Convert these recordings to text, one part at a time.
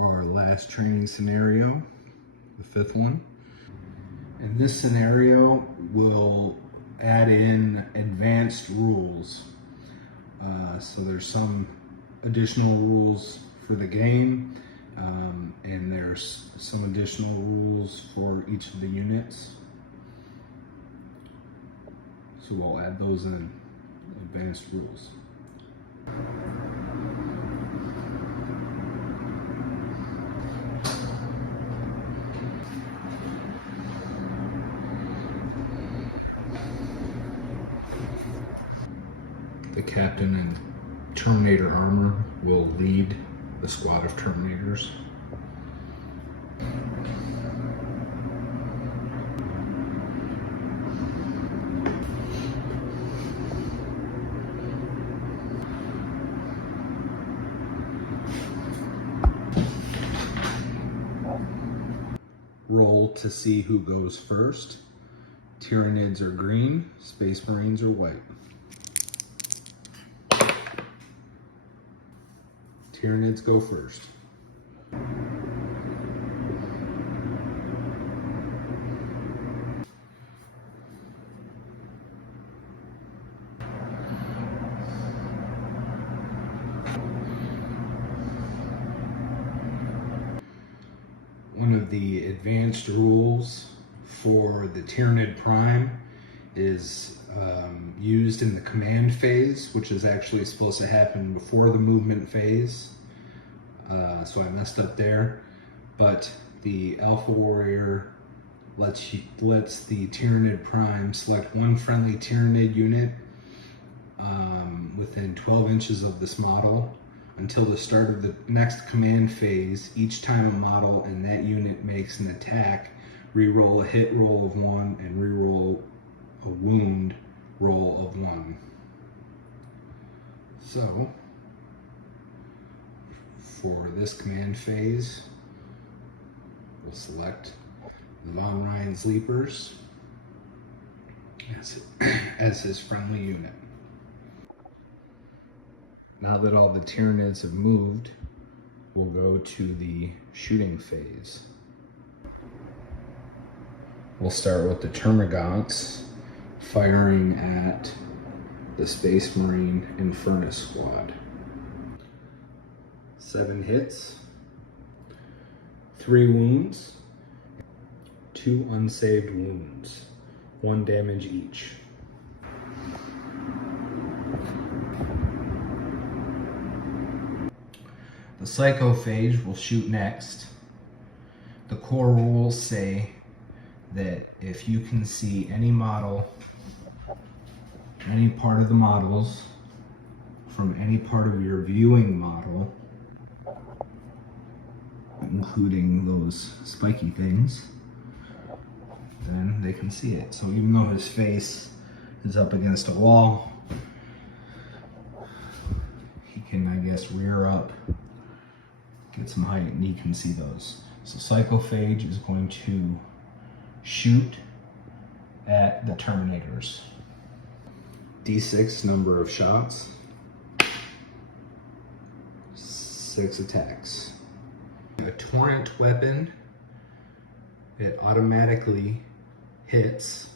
our last training scenario, the fifth one. In this scenario, we'll add in advanced rules. So there's some additional rules for the game, and there's some additional rules for each of the units. So we'll add those in advanced rules. The captain in Terminator armor will lead the squad of Terminators. Roll to see who goes first. Tyranids are green, Space Marines are white. Tyranids go first. One of the advanced rules for the Tyranid Prime is used in the command phase, which is actually supposed to happen before the movement phase. So I messed up there, but the Alpha Warrior lets the Tyranid Prime select one friendly Tyranid unit within 12 inches of this model until the start of the next command phase. Each time a model in that unit makes an attack, re-roll a hit roll of 1 and re-roll a wound roll of 1. So, for this command phase, we'll select the Von Ryan's Leapers as his friendly unit. Now that all the Tyranids have moved, we'll go to the shooting phase. We'll start with the Termagants firing at the Space Marine Infernus squad. 7 hits, 3 wounds, 2 unsaved wounds, 1 damage each. The Psychophage will shoot next. The core rules say that if you can see any model, any part of the models from any part of your viewing model, including those spiky things, then they can see it. So even though his face is up against a wall, he can, I guess, rear up, get some height, and he can see those. So Psychophage is going to shoot at the Terminators. D6 number of shots, 6 attacks. A torrent weapon, it automatically hits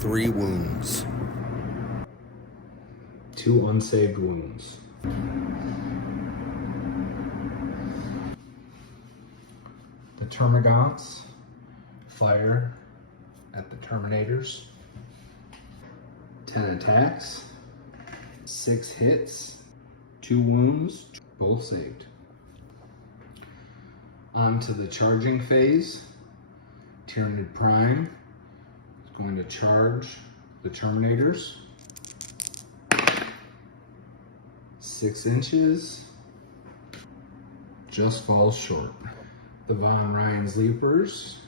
3 wounds, 2 unsaved wounds. The Termagants fire at the Terminators. 10 attacks, 6 hits, 2 wounds, both saved. On to the charging phase. Tyranid Prime is going to charge the Terminators. 6 inches, just falls short. The Von Ryan's Leapers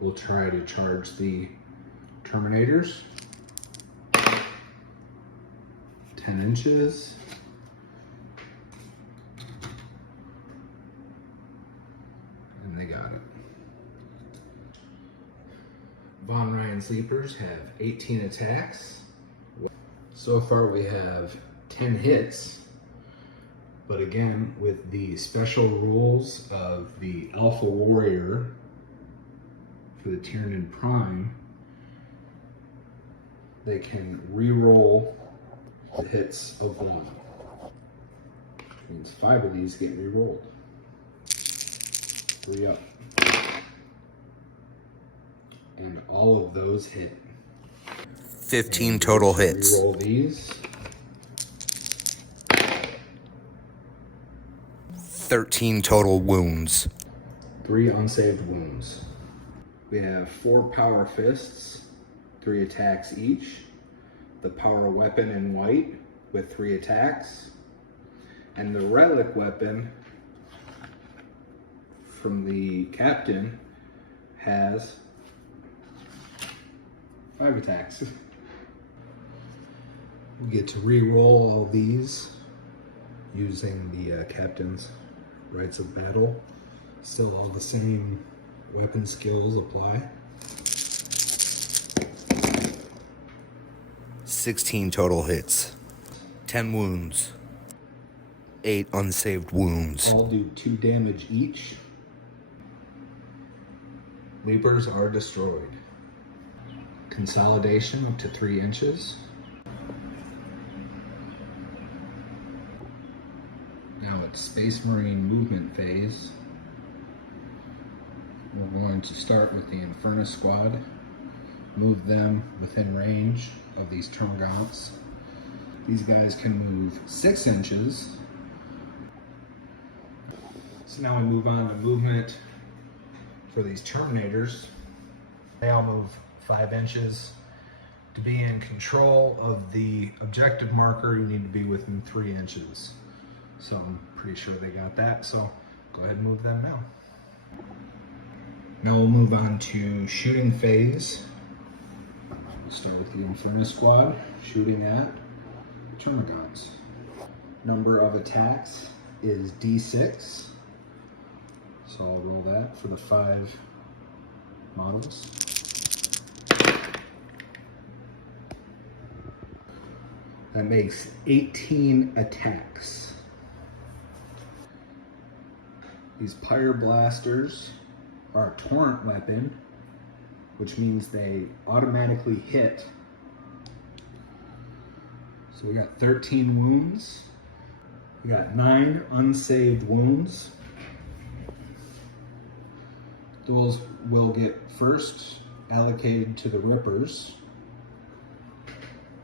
will try to charge the Terminators. 10 inches. And they got it. Von Ryan's Leapers have 18 attacks. So far we have 10 hits, But again, with the special rules of the Alpha Warrior for the Tyranid Prime, they can re-roll the hits of 1. Which means 5 of these get re-rolled. 3 up. And all of those hit. 15 total hits. Re-roll these. 13 total wounds. 3 unsaved wounds. We have 4 power fists, 3 attacks each. The power weapon in white with 3 attacks. And the relic weapon from the captain has 5 attacks. We get to re-roll all these using the captain's rights of battle. Still all the same weapon skills apply. 16 total hits. 10 wounds. 8 unsaved wounds. All do 2 damage each. Leapers are destroyed. Consolidation up to 3 inches. Now it's Space Marine movement phase. We're going to start with the Infernus squad. Move them within range of these Termagants. These guys can move 6 inches. So now we move on to movement for these Terminators. They all move 5 inches. To be in control of the objective marker, you need to be within 3 inches. So I'm pretty sure they got that, so go ahead and move them now. Now we'll move on to shooting phase. We'll start with the Infernus squad, shooting at Termagants. Number of attacks is D6. So I'll roll that for the 5 models. That makes 18 attacks. These Pyre Blasters are a torrent weapon, which means they automatically hit. So we got 13 wounds. We got 9 unsaved wounds. Those will get first allocated to the Rippers.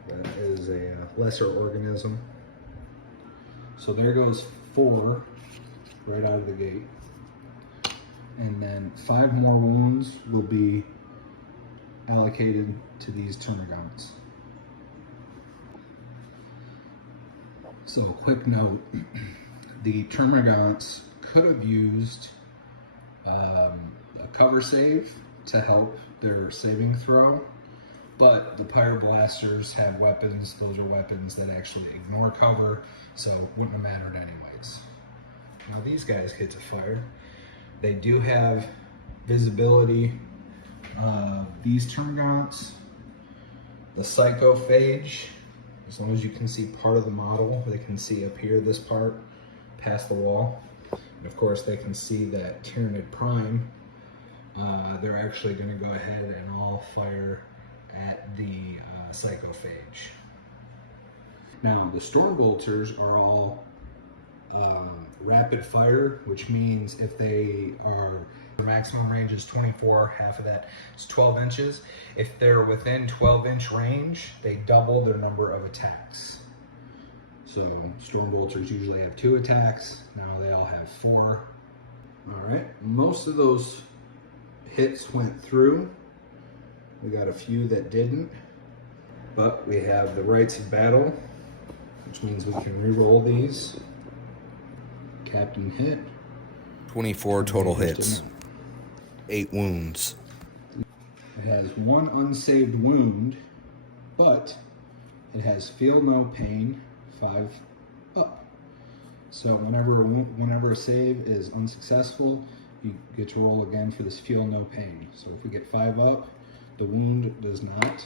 That is a lesser organism. So there goes 4 right out of the gate. And then 5 more wounds will be allocated to these Termagants. So a quick note, the Termagants could have used a cover save to help their saving throw, but the Pyre Blasters have weapons. Those are weapons that actually ignore cover, so it wouldn't have mattered anyways. Now these guys get to fire. They do have visibility. These Termagants, the Psychophage, as long as you can see part of the model, they can see up here, this part, past the wall. And of course they can see that Tyranid Prime. They're actually going to go ahead and all fire at the Psychophage. Now the Stormbolters are all rapid fire, which means if they are, the maximum range is 24, half of that is 12 inches. If they're within 12-inch range, they double their number of attacks. So Stormbolters usually have 2 attacks, now they all have 4. All right, most of those hits went through. We got a few that didn't, but we have the rights of battle, which means we can re-roll these. Captain hit. 24 total hits. 8 wounds. It has 1 unsaved wound, but it has feel no pain, 5 up. So whenever a save is unsuccessful, you get to roll again for this feel no pain. So if we get 5 up, the wound does not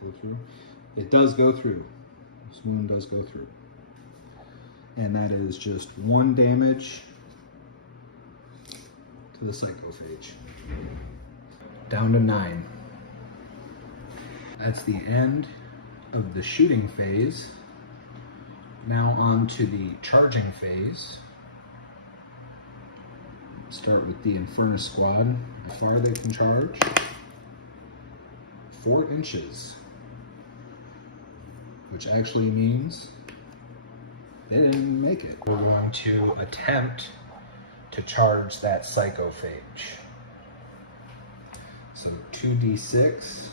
go through. It does go through. This wound does go through. and that is just 1 damage to the psychophage. Down to 9. That's the end of the shooting phase. Now on to the charging phase. Start with the Infernus squad. How far they can charge? 4 inches. Which actually means they didn't make it. We're going to attempt to charge that psychophage. So 2d6.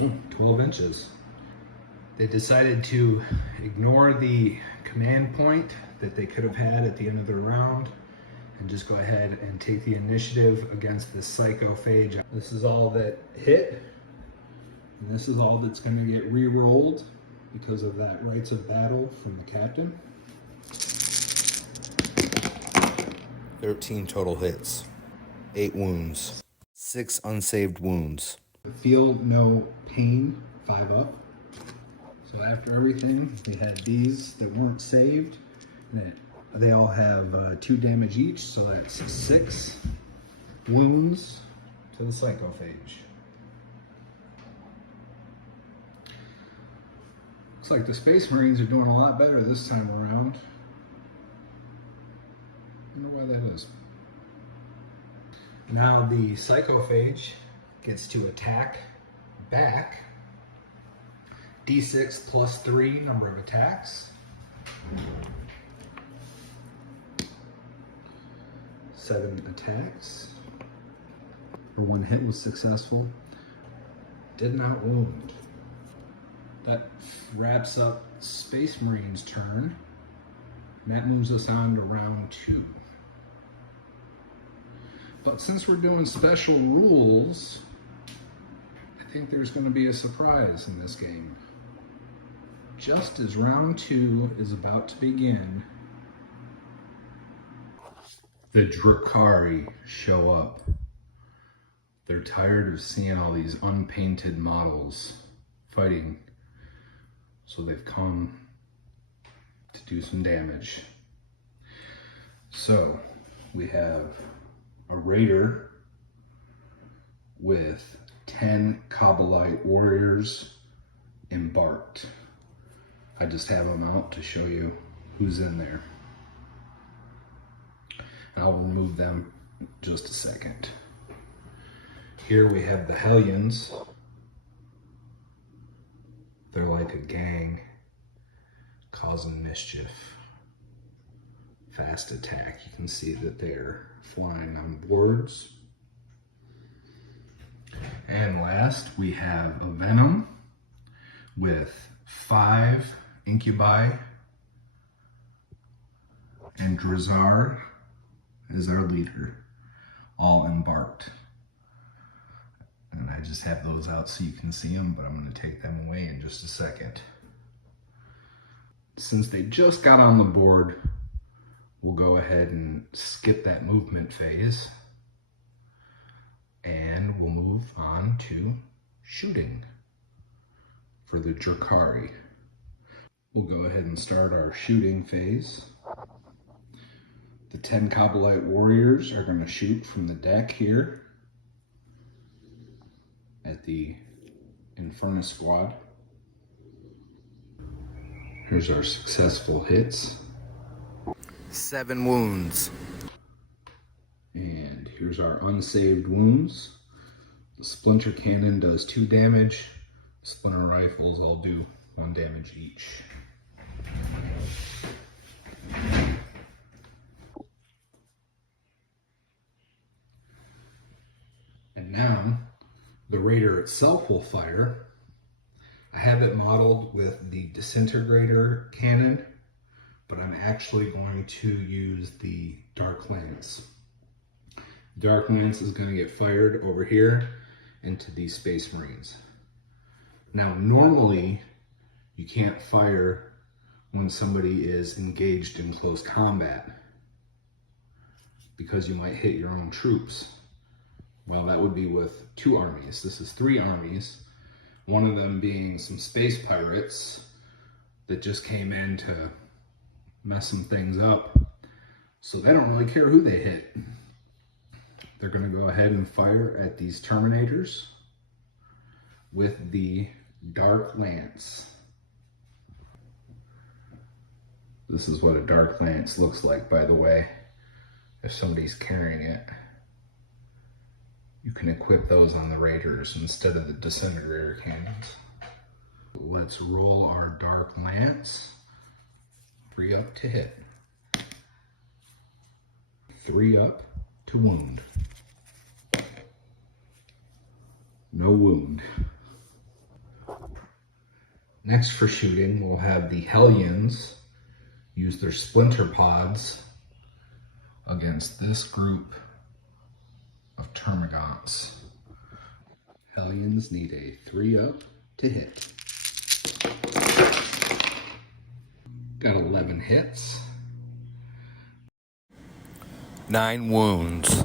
Oh, 12 inches. They decided to ignore the command point that they could have had at the end of the round and just go ahead and take the initiative against this psychophage. This is all that hit, and this is all that's going to get re-rolled because of that rights of battle from the captain. 13 total hits. 8 wounds. 6 unsaved wounds. Feel no pain, 5 up. So after everything, we had these that weren't saved. And they all have 2 damage each, so that's 6 wounds to the psychophage. Looks like the Space Marines are doing a lot better this time around. I wonder why that is. Now the psychophage gets to attack back. D6 plus 3 number of attacks. 7 attacks. Or 1 hit was successful. Did not wound. That wraps up Space Marine's turn. And that moves us on to round 2. But since we're doing special rules, I think there's going to be a surprise in this game. Just as round 2 is about to begin, the Drakari show up. They're tired of seeing all these unpainted models fighting, so they've come to do some damage. So we have a raider with 10 Kabbalite warriors embarked. I just have them out to show you who's in there. I'll remove them in just a second. Here we have the Hellions. They're like a gang causing mischief. Fast attack. You can see that they're flying on boards. And last, we have a Venom with 5 Incubi and Drazar is our leader, all embarked. And I just have those out so you can see them, but I'm going to take them away in just a second. Since they just got on the board, we'll go ahead and skip that movement phase. And we'll move on to shooting for the Drakari. We'll go ahead and start our shooting phase. The 10 Kabbalite warriors are going to shoot from the deck here at the Infernus squad. Here's our successful hits. 7 wounds. And here's our unsaved wounds. The splinter cannon does 2 damage. The splinter rifles all do 1 damage each. And now the Raider itself will fire. I have it modeled with the disintegrator cannon, but I'm actually going to use the Dark Lance. Dark Lance is going to get fired over here into these Space Marines. Now, normally, you can't fire when somebody is engaged in close combat because you might hit your own troops. Well, that would be with 2 armies. This is 3 armies, One of them being some space pirates that just came in to mess some things up. So they don't really care who they hit. They're going to go ahead and fire at these Terminators with the Dark Lance. This is what a Dark Lance looks like, by the way, if somebody's carrying it. You can equip those on the Raiders instead of the disintegrator cannons. Let's roll our Dark Lance. 3 up to hit. 3 up to wound. No wound. Next for shooting, we'll have the Hellions use their splinter pods against this group of Termagants. Hellions need a 3 up to hit. Got 11 hits. 9 wounds.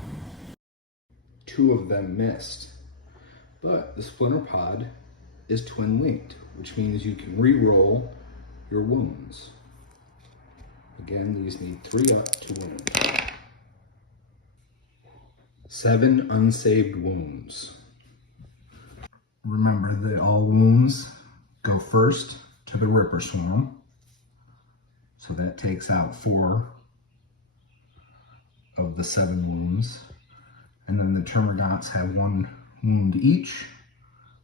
2 of them missed. But the splinter pod is twin linked, which means you can re-roll your wounds. Again, these need 3 up to wound. 7 unsaved wounds. Remember that all wounds go first to the Ripper Swarm. So that takes out 4 of the 7 wounds. And then the Termagants have 1 wound each.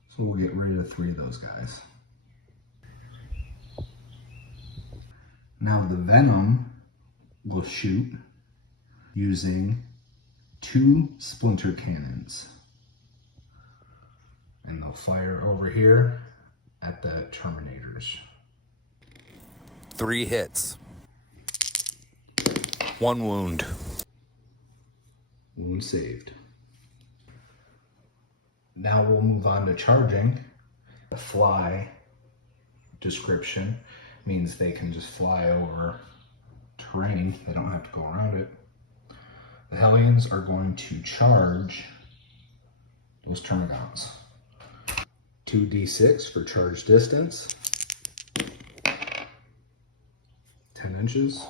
So we'll get rid of 3 of those guys. Now the Venom will shoot using 2 splinter cannons. And they'll fire over here at the Terminators. 3 hits. 1 wound. Wound saved. Now we'll move on to charging. The fly description means they can just fly over terrain. They don't have to go around it. The Hellions are going to charge those Termagants. 2d6 for charge distance. 10 inches.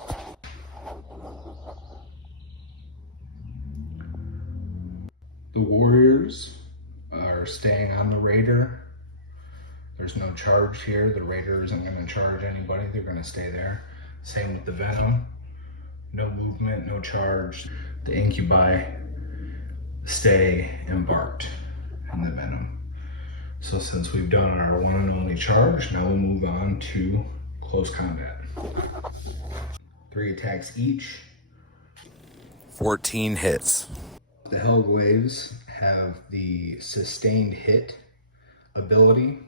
The Warriors are staying on the Raider. There's no charge here. The Raider isn't going to charge anybody. They're going to stay there. Same with the Venom. No movement, no charge. The Incubi stay embarked in the Venom. So since we've done our one and only charge, now we'll move on to close combat. 3 attacks each. 14 hits. The Hellglaives have the sustained hit ability.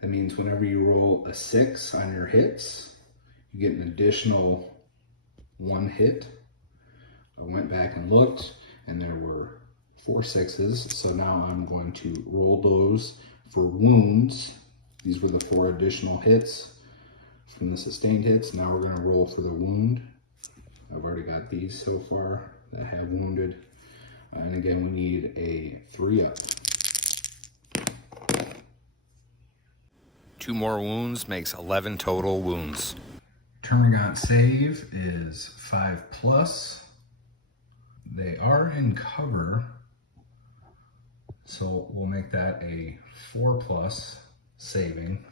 That means whenever you roll a 6 on your hits, you get an additional 1 hit. I went back and looked, and there were 4 6s, so now I'm going to roll those for wounds. These were the 4 additional hits from the sustained hits. Now we're going to roll for the wound. I've already got these so far that have wounded. And again, we need a 3 up. 2 more wounds makes 11 total wounds. Termagant save is 5+. They are in cover, so we'll make that a 4+ saving.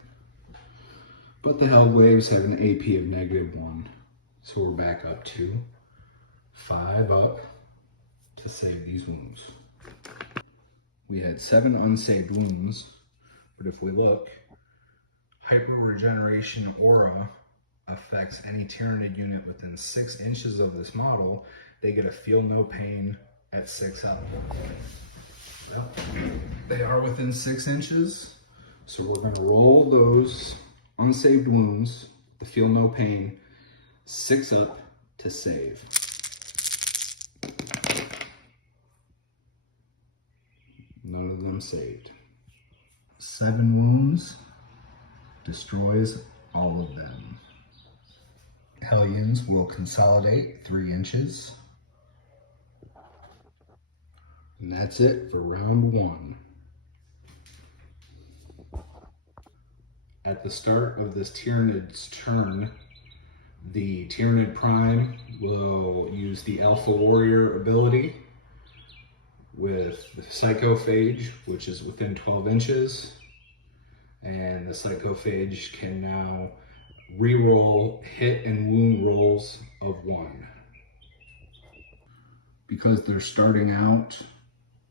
But the Hellglaives have an AP of -1, so we're back up to 5 up to save these wounds. We had 7 unsaved wounds, but if we look, Hyper Regeneration Aura affects any Tyranid unit within 6 inches of this model. They get a feel no pain at 6 up. Yep. They are within 6 inches, so we're going to roll those unsaved wounds, the feel no pain, 6 up to save. None of them saved. 7 wounds destroys all of them. Hellions will consolidate 3 inches. And that's it for round 1. At the start of this Tyranid's turn, the Tyranid Prime will use the Alpha Warrior ability with the Psychophage, which is within 12 inches. And the Psychophage can now reroll hit and wound rolls of 1. Because they're starting out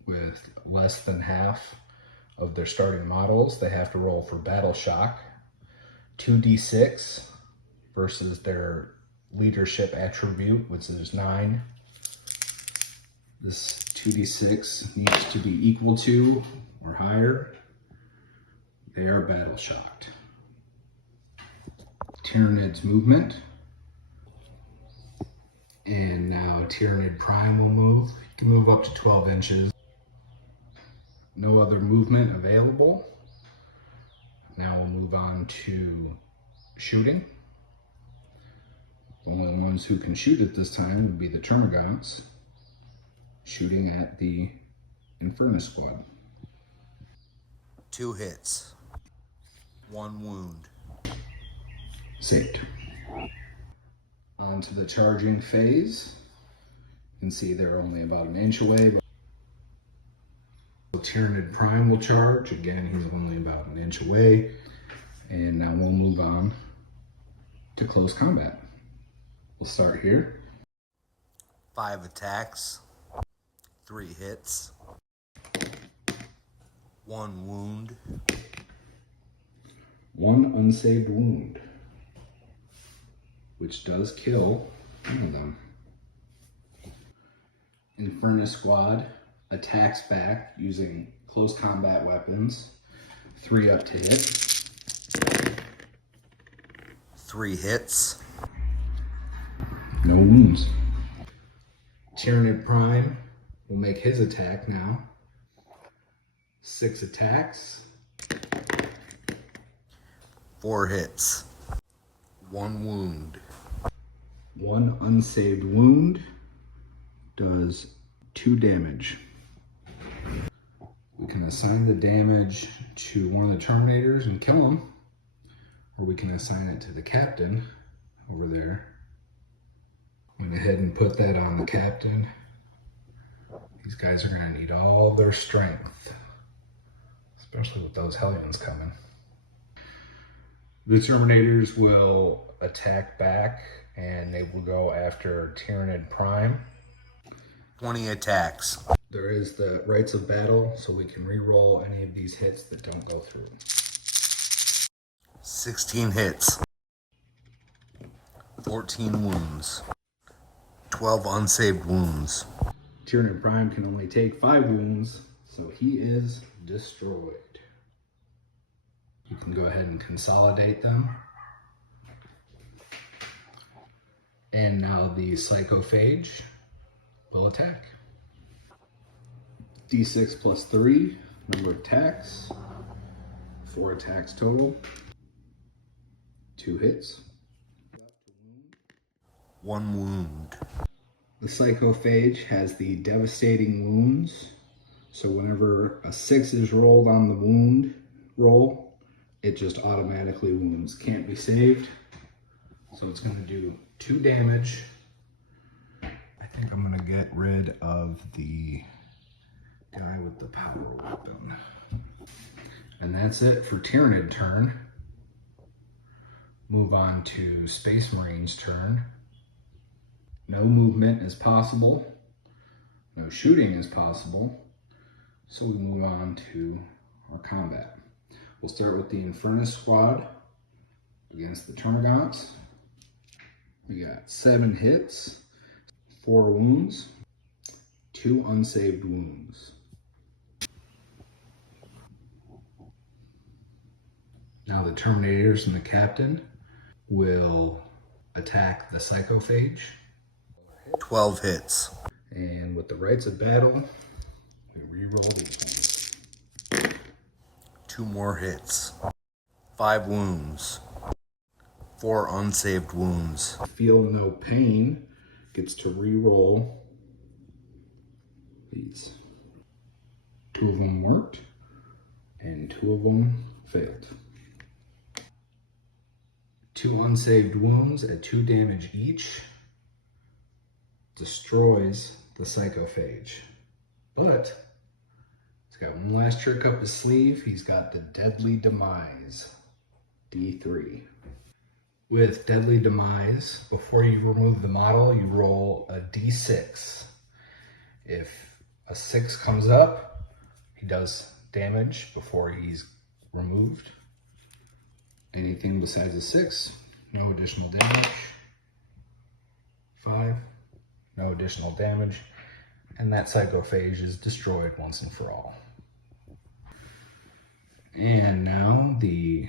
with less than half of their starting models, they have to roll for Battle Shock, 2d6 versus their leadership attribute, which is 9. This 2d6 needs to be equal to or higher. They are battle shocked. Tyranid's movement. And now Tyranid Prime will move. He can move up to 12 inches. No other movement available. Now we'll move on to shooting. The only ones who can shoot at this time would be the Tyranids, shooting at the Infernus Squad. 2 hits. 1 wound. Saved. On to the charging phase. You can see they're only about an inch away. Tyranid Prime will charge. Again, he's only about an inch away. And now we'll move on to close combat. We'll start here. 5 attacks. 3 hits. 1 wound. 1 unsaved wound, which does kill one of them. Infernus Squad attacks back using close combat weapons. 3 up to hit. 3 hits. No wounds. Tyranid Prime will make his attack now. 6 attacks. 4 hits. 1 wound. 1 unsaved wound does 2 damage. We can assign the damage to one of the Terminators and kill him, or we can assign it to the captain over there. Went ahead and put that on the captain. These guys are going to need all their strength, especially with those Hellions coming. The Terminators will attack back, and they will go after Tyranid Prime. 20 attacks. There is the Rites of Battle, so we can re-roll any of these hits that don't go through. 16 hits. 14 wounds. 12 unsaved wounds. Tyranid Prime can only take 5 wounds, so he is destroyed. You can go ahead and consolidate them. And now the Psychophage will attack. D6 plus 3, number of attacks. 4 attacks total. 2 hits. 1 wound. The Psychophage has the devastating wounds. So whenever a 6 is rolled on the wound roll, it just automatically wounds. Can't be saved. So it's going to do 2 damage. I think I'm going to get rid of the guy with the power weapon. And that's it for Tyranid turn. Move on to Space Marine's turn. No movement is possible. No shooting is possible. So we move on to our combat. We'll start with the Infernus Squad against the Tyranids. We got 7 hits, 4 wounds, 2 unsaved wounds. Now the Terminators and the Captain will attack the Psychophage. 12 hits. And with the Rites of Battle, we re-roll these ones. 2 more hits. 5 wounds. 4 unsaved wounds. Feel no pain gets to re-roll these. 2 of them worked, and 2 of them failed. 2 unsaved wounds at 2 damage each. Destroys the psychophage. But he's got one last trick up his sleeve. He's got the Deadly Demise, D3. With Deadly Demise, before you remove the model, you roll a D6. If a 6 comes up, he does damage before he's removed. Anything besides a 6, no additional damage. 5, no additional damage. And that psychophage is destroyed once and for all. And now the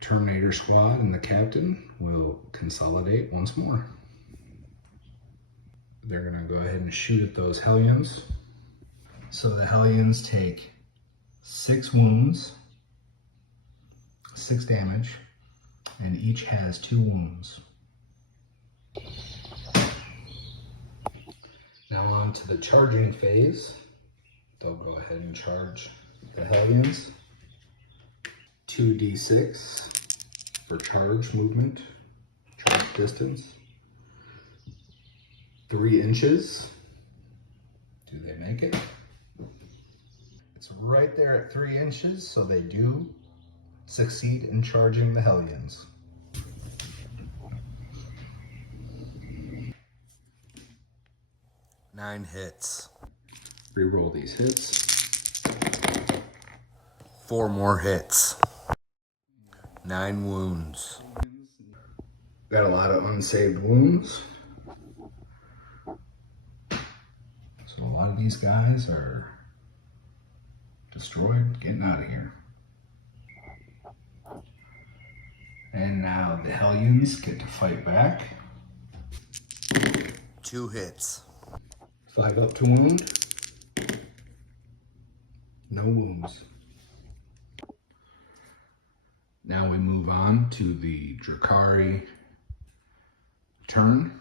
Terminator squad and the captain will consolidate once more. They're gonna go ahead and shoot at those Hellions. So the Hellions take 6 wounds, 6 damage, and each has 2 wounds. Now on to the charging phase. They'll go ahead and charge the Hellions. 2d6 for charge movement, charge distance. 3 inches. Do they make it? It's right there at 3 inches, so they do succeed in charging the Hellions. Nine hits. Reroll these hits. 4 more hits. 9 wounds. Got a lot of unsaved wounds. So a lot of these guys are destroyed, getting out of here. And now the Hellions get to fight back. 2 hits. 5 up to wound. No wounds. Now we move on to the Drakari turn,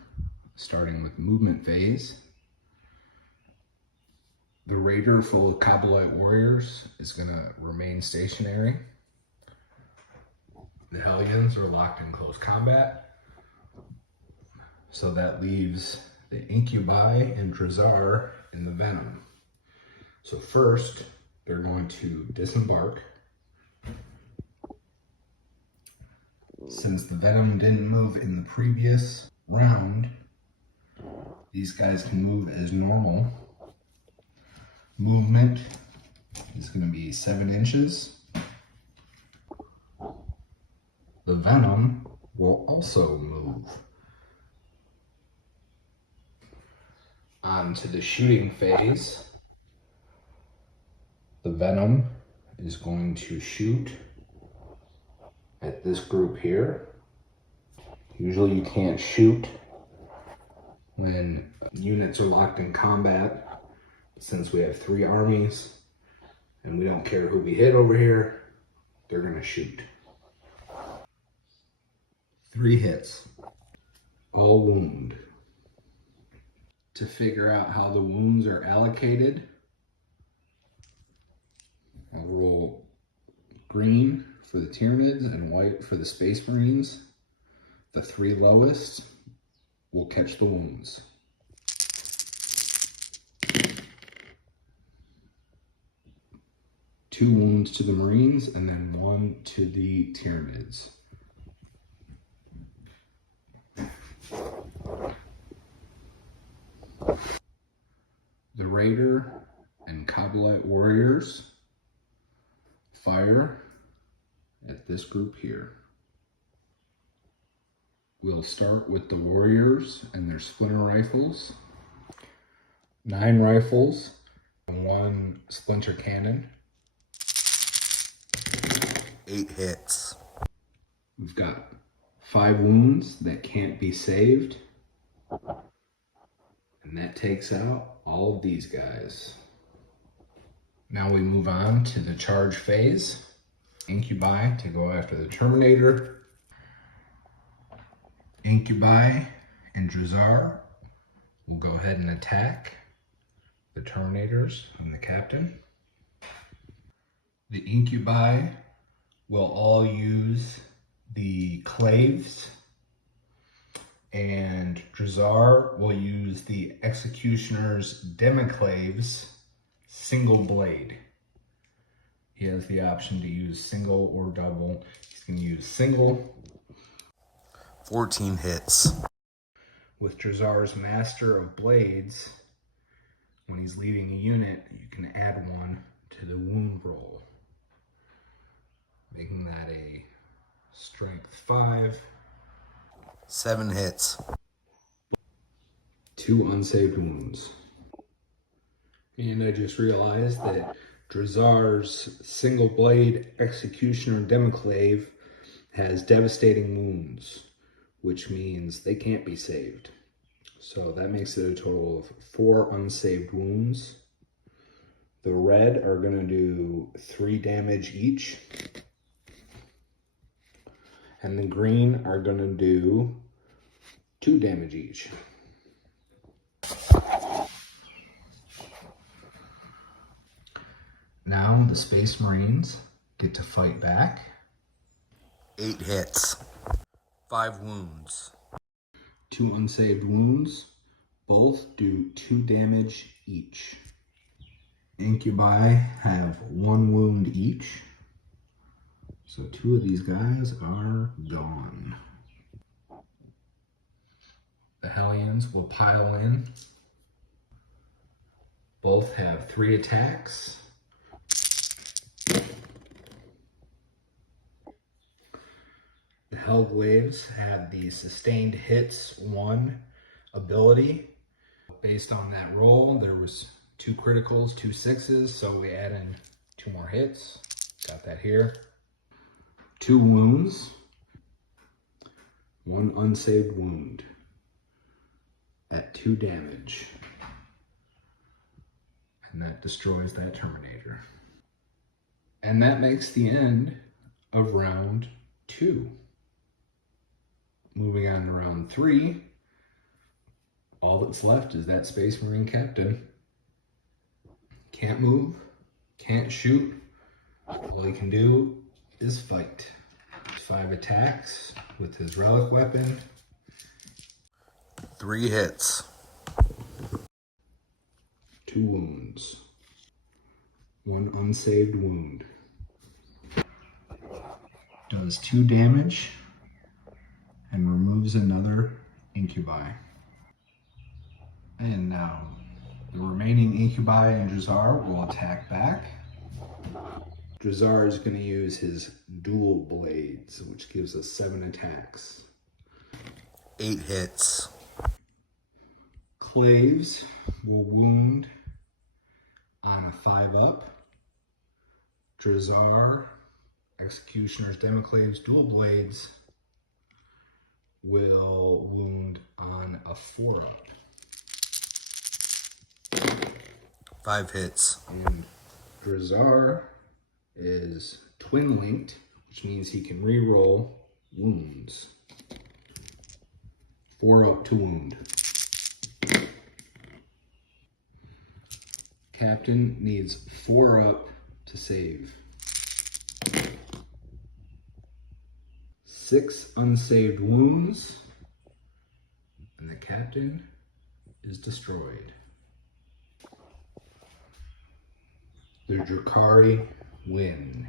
starting with movement phase. The Raider full of Kabbalite warriors is going to remain stationary. The Hellions are locked in close combat. So that leaves the Incubi and Drazar in the Venom. So first, they're going to disembark. Since the Venom didn't move in the previous round, these guys can move as normal. Movement is going to be 7 inches. The Venom will also move. On to the shooting phase. The Venom is going to shoot at this group here. Usually you can't shoot when units are locked in combat. Since we have 3 armies and we don't care who we hit over here, they're gonna shoot. 3 hits, all wound. To figure out how the wounds are allocated, I'll roll green for the Tyranids and white for the Space Marines. The 3 lowest will catch the wounds. Two wounds to the Marines and then 1 to the Tyranids. The Raider and Kabbalite warriors fire at this group here. We'll start with the warriors and their splinter rifles. 9 rifles and 1 splinter cannon. 8 hits. We've got 5 wounds that can't be saved. And that takes out all of these guys. Now we move on to the charge phase. Incubi to go after the Terminator. Incubi and Drazar will go ahead and attack the Terminators and the Captain. The Incubi will all use the Claves, and Drazar will use the Executioner's Democlaves single blade. He has the option to use single or double. He's going to use single. 14 hits. With Drazar's Master of Blades, when he's leading a unit, you can add one to the wound roll, making that a strength 5. 7 hits. 2 unsaved wounds. And I just realized that Drazar's single blade Executioner Democlave has devastating wounds, which means they can't be saved. So that makes it a total of 4 unsaved wounds. The red are going to do 3 damage each. And the green are going to do 2 damage each. Now the Space Marines get to fight back. 8 hits. 5 wounds. 2 unsaved wounds. Both do 2 damage each. Incubi have 1 wound each. So 2 of these guys are gone. The Hellions will pile in. Both have 3 attacks. The Hellglaives had the Sustained Hits 1 ability. Based on that roll, there was 2 criticals, 2 6s, so we add in 2 more hits. Got that here. 2 wounds, 1 unsaved wound at 2 damage. And that destroys that Terminator. And that makes the end of round 2. Moving on to round 3, all that's left is that Space Marine Captain. Can't move, can't shoot. All he can do is fight. 5 attacks with his relic weapon. 3 hits. 2 wounds. 1 unsaved wound. Does 2 damage and removes another Incubi. And now the remaining Incubi and Drazar will attack back. Drazar is going to use his dual blades, which gives us 7 attacks. 8 hits. Claves will wound on a 5-up. Drazar, Executioner's Democlaves, dual blades will wound on a 4-up. 5 hits. And Drazar is twin linked, which means he can re-roll wounds. 4-up to wound. Captain needs 4-up to save. 6 unsaved wounds, and the captain is destroyed. The Drakari win.